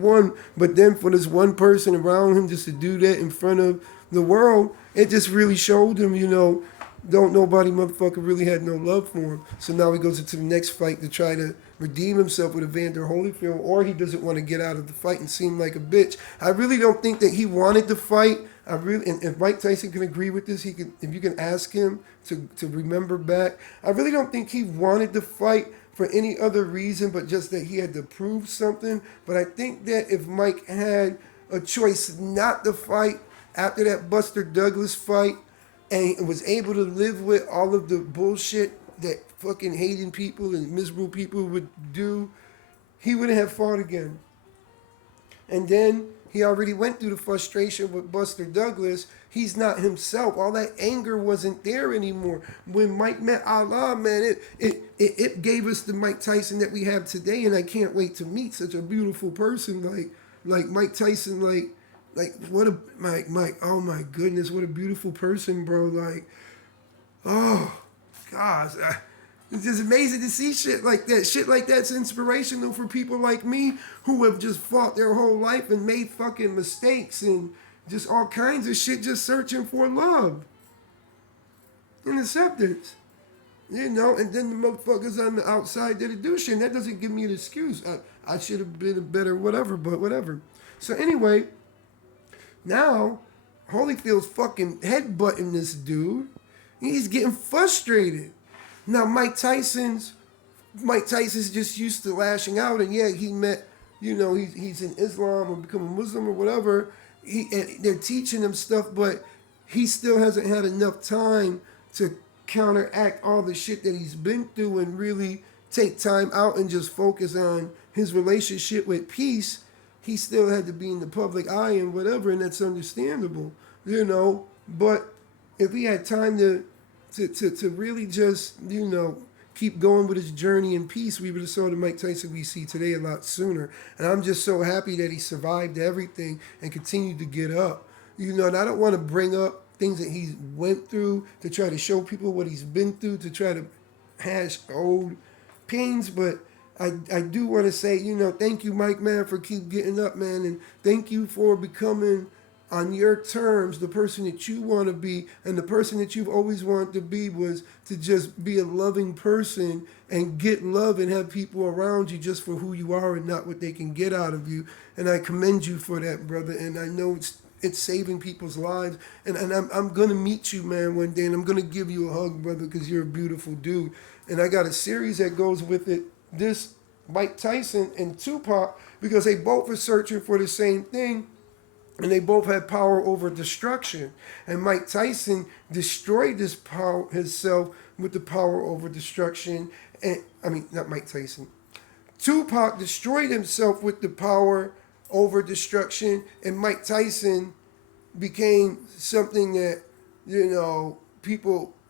one. But then for this one person around him just to do that in front of the world, it just really showed him, don't nobody motherfucker really had no love for him. So now he goes into the next fight to try to redeem himself with Evander Holyfield, or he doesn't want to get out of the fight and seem like a bitch. I really don't think that he wanted to fight. I really, and if Mike Tyson can agree with this, he can. If you can ask him to remember back, I really don't think he wanted to fight for any other reason, but just that he had to prove something. But I think that if Mike had a choice not to fight after that Buster Douglas fight, and was able to live with all of the bullshit that fucking hating people and miserable people would do, he wouldn't have fought again. And then he already went through the frustration with Buster Douglas. He's not himself. All that anger wasn't there anymore. When Mike met Allah, man, it gave us the Mike Tyson that we have today, and I can't wait to meet such a beautiful person like Mike Tyson, what a Mike, oh my goodness, what a beautiful person, bro. Oh gosh, it's just amazing to see shit like that. Shit like that's inspirational for people like me who have just fought their whole life and made fucking mistakes and just all kinds of shit, just searching for love and acceptance. And then the motherfuckers on the outside did a do shit, and that doesn't give me an excuse. I should have been a better whatever, but whatever. So anyway, now Holyfield's fucking headbutting this dude. He's getting frustrated. Now Mike Tyson's just used to lashing out, and yeah, he met, he's in Islam or become a Muslim or whatever. They're teaching him stuff, but he still hasn't had enough time to counteract all the shit that he's been through and really take time out and just focus on his relationship with peace. He still had to be in the public eye and whatever, and that's understandable, But if he had time to really just, keep going with his journey in peace, we would have saw the Mike Tyson we see today a lot sooner. And I'm just so happy that he survived everything and continued to get up. And I don't want to bring up things that he went through to try to show people what he's been through, to try to hash old pains, but I do want to say, thank you, Mike, man, for keep getting up, man, and thank you for becoming, on your terms, the person that you want to be, and the person that you've always wanted to be was to just be a loving person and get love and have people around you just for who you are and not what they can get out of you. And I commend you for that, brother, and I know it's saving people's lives. And I'm going to meet you, man, one day, and I'm going to give you a hug, brother, because you're a beautiful dude. And I got a series that goes with it, this Mike Tyson and Tupac, because they both are searching for the same thing, and they both had power over destruction. And Mike Tyson destroyed this power himself with the power over destruction. And not Mike Tyson. Tupac destroyed himself with the power over destruction, and Mike Tyson became something that people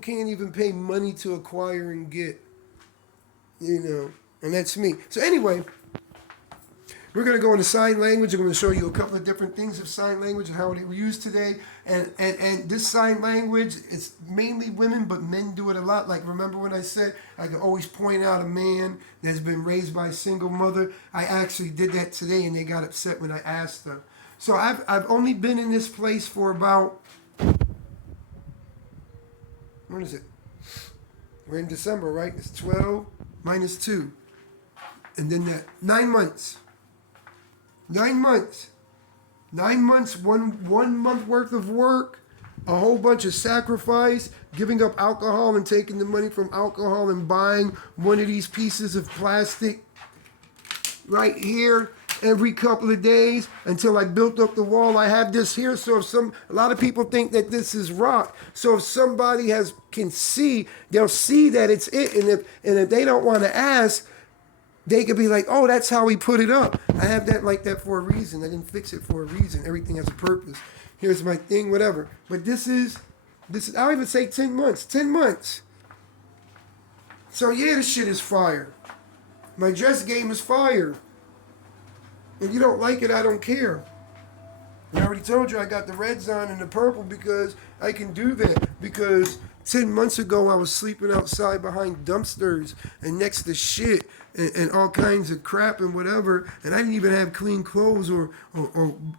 can't even pay money to acquire and get. And that's me. So anyway, we're going to go into sign language. I'm going to show you a couple of different things of sign language and how it was used today. And this sign language, it's mainly women, but men do it a lot. Like, remember when I said I can always point out a man that's been raised by a single mother? I actually did that today, and they got upset when I asked them. So I've only been in this place for about, what is it? We're in December, right? It's 12 minus 2. And then that 9 months. 9 months. 9 months, one month worth of work, a whole bunch of sacrifice, giving up alcohol and taking the money from alcohol and buying one of these pieces of plastic right here every couple of days until I built up the wall. I have this here, so a lot of people think that this is rock. So if somebody can see, they'll see that it's it, and if they don't want to ask, they could be like, oh, that's how he put it up. I have that like that for a reason. I didn't fix it for a reason. Everything has a purpose. Here's my thing, whatever. But this is, I'll even say 10 months. 10 months. So yeah, this shit is fire. My dress game is fire. If you don't like it, I don't care. I already told you I got the reds on and the purple because I can do that. Because 10 months ago, I was sleeping outside behind dumpsters and next to shit and all kinds of crap and whatever. And I didn't even have clean clothes or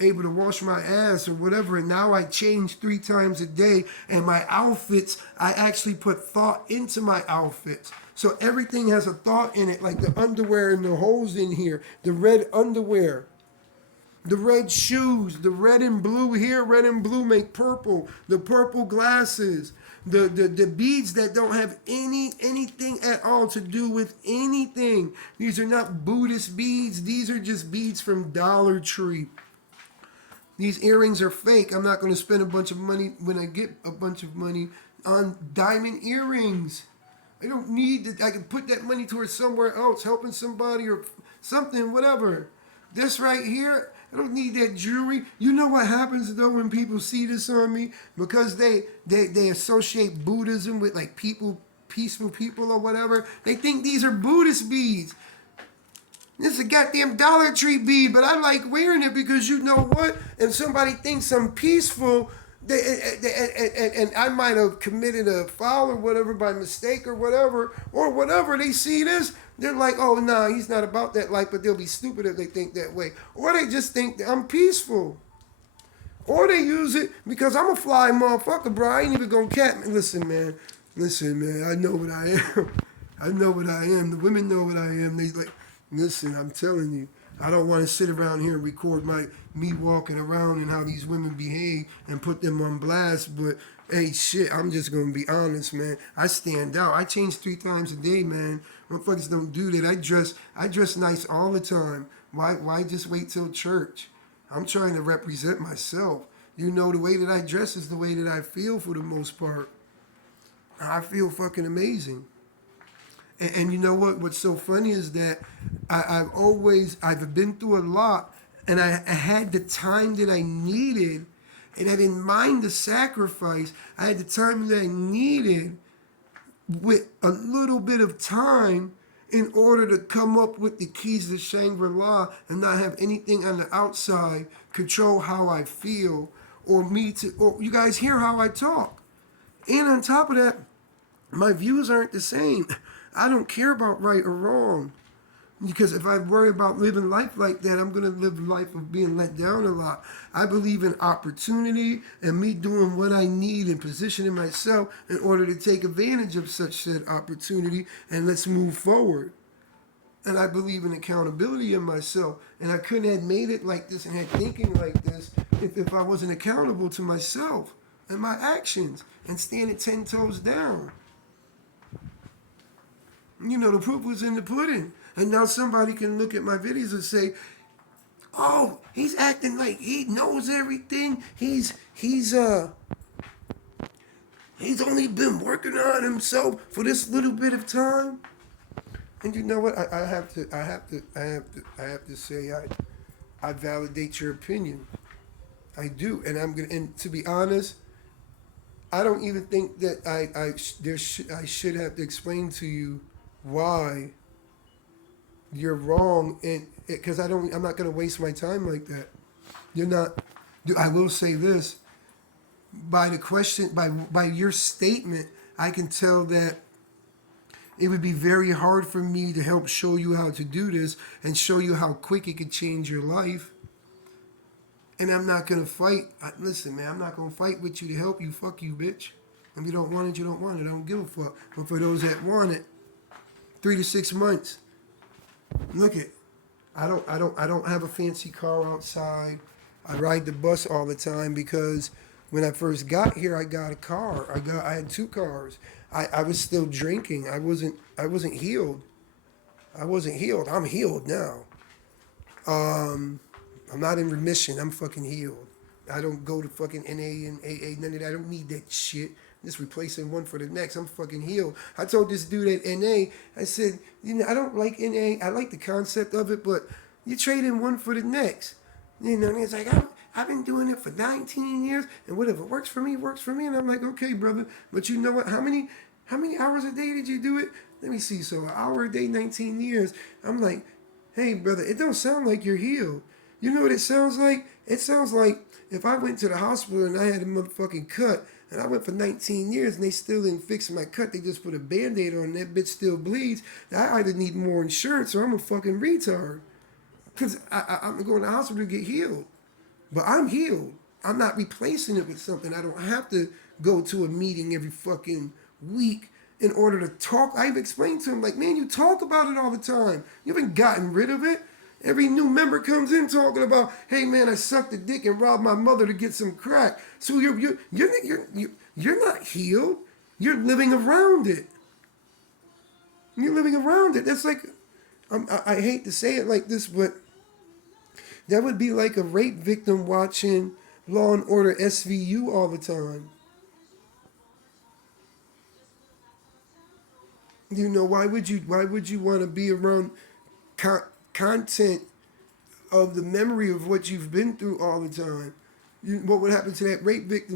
able to wash my ass or whatever. And now I change 3 times a day. And my outfits, I actually put thought into my outfits. So everything has a thought in it, like the underwear and the holes in here, the red underwear. The red shoes, the red and blue here, red and blue make purple. The purple glasses, the beads that don't have anything at all to do with anything. These are not Buddhist beads. These are just beads from Dollar Tree. These earrings are fake. I'm not going to spend a bunch of money when I get a bunch of money on diamond earrings. I don't need that. I can put that money towards somewhere else, helping somebody or something, whatever. This right here, I don't need that jewelry. You know what happens though when people see this on me? Because they associate Buddhism with like people, peaceful people or whatever. They think these are Buddhist beads. This is a goddamn Dollar Tree bead, but I like wearing it because you know what? If somebody thinks I'm peaceful, and I might have committed a foul or whatever by mistake or whatever, they see this, they're like, oh, nah, he's not about that life, but they'll be stupid if they think that way. Or they just think that I'm peaceful. Or they use it because I'm a fly motherfucker, bro. I ain't even gonna cat me. Listen, man, I know what I am. I know what I am. The women know what I am. They like, listen, I'm telling you. I don't want to sit around here and record me walking around and how these women behave and put them on blast. But hey, shit, I'm just gonna be honest, man. I stand out. I change 3 times a day, man. Motherfuckers don't do that. I dress nice all the time. Why just wait till church? I'm trying to represent myself. You know, the way that I dress is the way that I feel for the most part. I feel fucking amazing. And you know what? What's so funny is that I've been through a lot, and I had the time that I needed, and I didn't mind the sacrifice. I had the time that I needed with a little bit of time in order to come up with the keys to Shangri-La and not have anything on the outside control how I feel or you guys hear how I talk. And on top of that, my views aren't the same. I don't care about right or wrong. Because if I worry about living life like that, I'm going to live a life of being let down a lot. I believe in opportunity and me doing what I need and positioning myself in order to take advantage of such said opportunity and let's move forward. And I believe in accountability in myself. And I couldn't have made it like this and had thinking like this if I wasn't accountable to myself and my actions and standing 10 toes down. You know, the proof was in the pudding. And now somebody can look at my videos and say, oh, he's acting like he knows everything. He's only been working on himself for this little bit of time. And you know what? I have to say I validate your opinion. I do. And to be honest, I don't even think that I should have to explain to you why you're wrong, and because I'm not going to waste my time like that. You're not. I will say this: by the question, by your statement, I can tell that it would be very hard for me to help show you how to do this and show you how quick it could change your life. And I'm not going to fight. Listen, man, I'm not going to fight with you to help you. Fuck you, bitch. If you don't want it, you don't want it. I don't give a fuck. But for those that want it, 3 to 6 months. Look it. I don't have a fancy car outside. I ride the bus all the time because when I first got here, I got a car. I had 2 cars. I was still drinking. I wasn't healed. I'm healed now. I'm not in remission. I'm fucking healed. I don't go to fucking NA and AA, none of that. I don't need that shit. Just replacing one for the next. I'm fucking healed. I told this dude at NA, I said, you know, I don't like NA. I like the concept of it, but you trade in one for the next. You know, and he's like, I've been doing it for 19 years, and whatever works for me, works for me. And I'm like, okay, brother, but you know what? How many hours a day did you do it? Let me see. So an hour a day, 19 years. I'm like, hey, brother, it don't sound like you're healed. You know what it sounds like? It sounds like if I went to the hospital and I had a motherfucking cut, And I went for 19 years and they still didn't fix my cut. They just put a band-aid on and that bitch still bleeds. I either need more insurance or I'm a fucking retard. Because I'm going to the hospital to get healed. But I'm healed. I'm not replacing it with something. I don't have to go to a meeting every fucking week in order to talk. I've explained to him, like, man, you talk about it all the time. You haven't gotten rid of it. Every new member comes in talking about, hey man, I sucked a dick and robbed my mother to get some crack. So you're not healed. You're living around it. You're living around it. That's like, I hate to say it like this, but that would be like a rape victim watching Law and Order SVU all the time. You know, why would you want to be around content of the memory of what you've been through all the time? What would happen to that rape victim